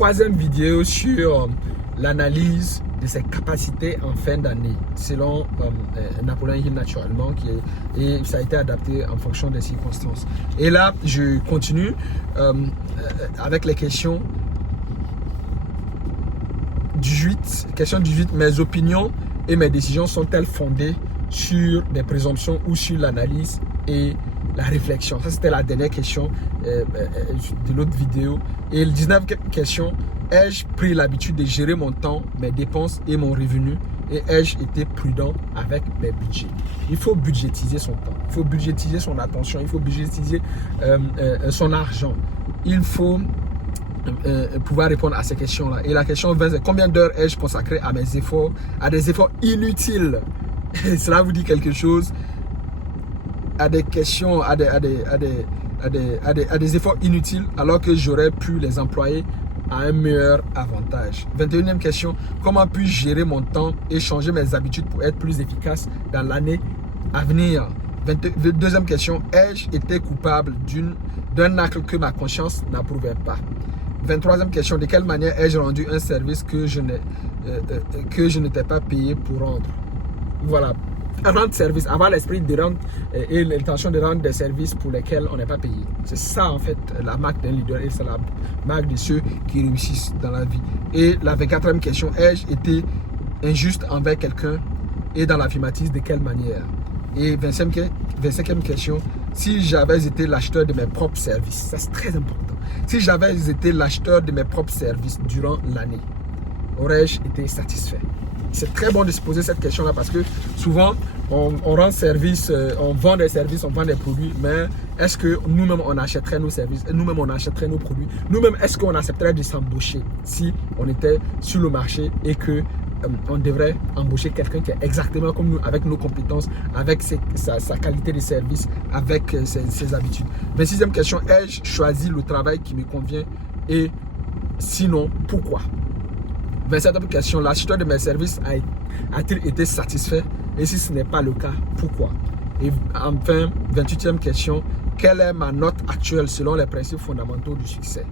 troisième vidéo sur l'analyse de ses capacités en fin d'année, selon Napoléon Hill naturellement, et ça a été adapté en fonction des circonstances. Et là, je continue avec les questions 18. Question 18, mes opinions et mes décisions sont-elles fondées sur des présomptions ou sur l'analyse et la réflexion? Ça, c'était la dernière question de l'autre vidéo. Et le 19e question, ai-je pris l'habitude de gérer mon temps, mes dépenses et mon revenu? Et ai-je été prudent avec mes budgets? Il faut budgétiser son temps, il faut budgétiser son attention, il faut budgétiser son argent. Il faut pouvoir répondre à ces questions-là. Et la question 20, c'est combien d'heures ai-je consacré à mes efforts, à des efforts inutiles? Et cela vous dit quelque chose? À des questions, à des efforts inutiles, alors que j'aurais pu les employer à un meilleur avantage. 21e question, comment puis-je gérer mon temps et changer mes habitudes pour être plus efficace dans l'année à venir? 22e question, ai-je été coupable d'un acte que ma conscience n'approuvait pas? 23e question, de quelle manière ai-je rendu un service que je n'étais pas payé pour rendre? Voilà. Rendre service, avoir l'esprit de rendre et l'intention de rendre des services pour lesquels on n'est pas payé. C'est ça en fait la marque d'un leader et c'est la marque de ceux qui réussissent dans la vie. Et la 24e question, ai-je été injuste envers quelqu'un et dans l'affirmative de quelle manière? Et 25e question, si j'avais été l'acheteur de mes propres services, ça c'est très important. Si j'avais été l'acheteur de mes propres services durant l'année, aurais-je été satisfait? C'est très bon de se poser cette question-là parce que souvent, on rend service, on vend des services, on vend des produits, mais est-ce que nous-mêmes, on achèterait nos services, nous-mêmes, on achèterait nos produits? Nous-mêmes, est-ce qu'on accepterait de s'embaucher si on était sur le marché et que on devrait embaucher quelqu'un qui est exactement comme nous, avec nos compétences, avec sa qualité de service, avec ses habitudes? 26e question, ai-je choisi le travail qui me convient et sinon, pourquoi? 27e question, l'acheteur de mes services a-t-il été satisfait? Et si ce n'est pas le cas, pourquoi? Et enfin, 28e question, quelle est ma note actuelle selon les principes fondamentaux du succès?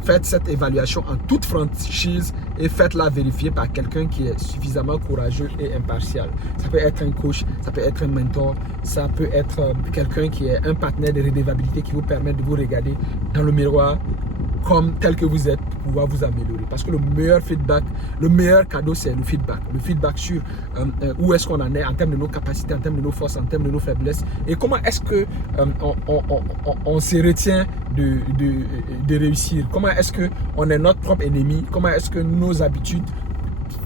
Faites cette évaluation en toute franchise et faites-la vérifier par quelqu'un qui est suffisamment courageux et impartial. Ça peut être un coach, ça peut être un mentor, ça peut être quelqu'un qui est un partenaire de redevabilité qui vous permet de vous regarder dans le miroir comme tel que vous êtes pour pouvoir vous améliorer. Parce que le meilleur feedback, le meilleur cadeau, c'est le feedback. Le feedback sur où est-ce qu'on en est en termes de nos capacités, en termes de nos forces, en termes de nos faiblesses. Et comment est-ce que on se retient de réussir. Comment est-ce qu'on est notre propre ennemi. Comment est-ce que nos habitudes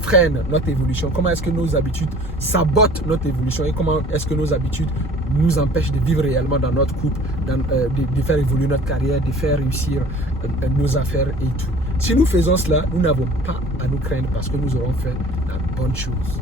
freinent notre évolution. Comment est-ce que nos habitudes sabotent notre évolution. Et comment est-ce que nos habitudes nous empêchent de vivre réellement dans notre couple, de faire évoluer notre carrière, de faire réussir nos affaires et tout. Si nous faisons cela, nous n'avons pas à nous craindre parce que nous aurons fait la bonne chose.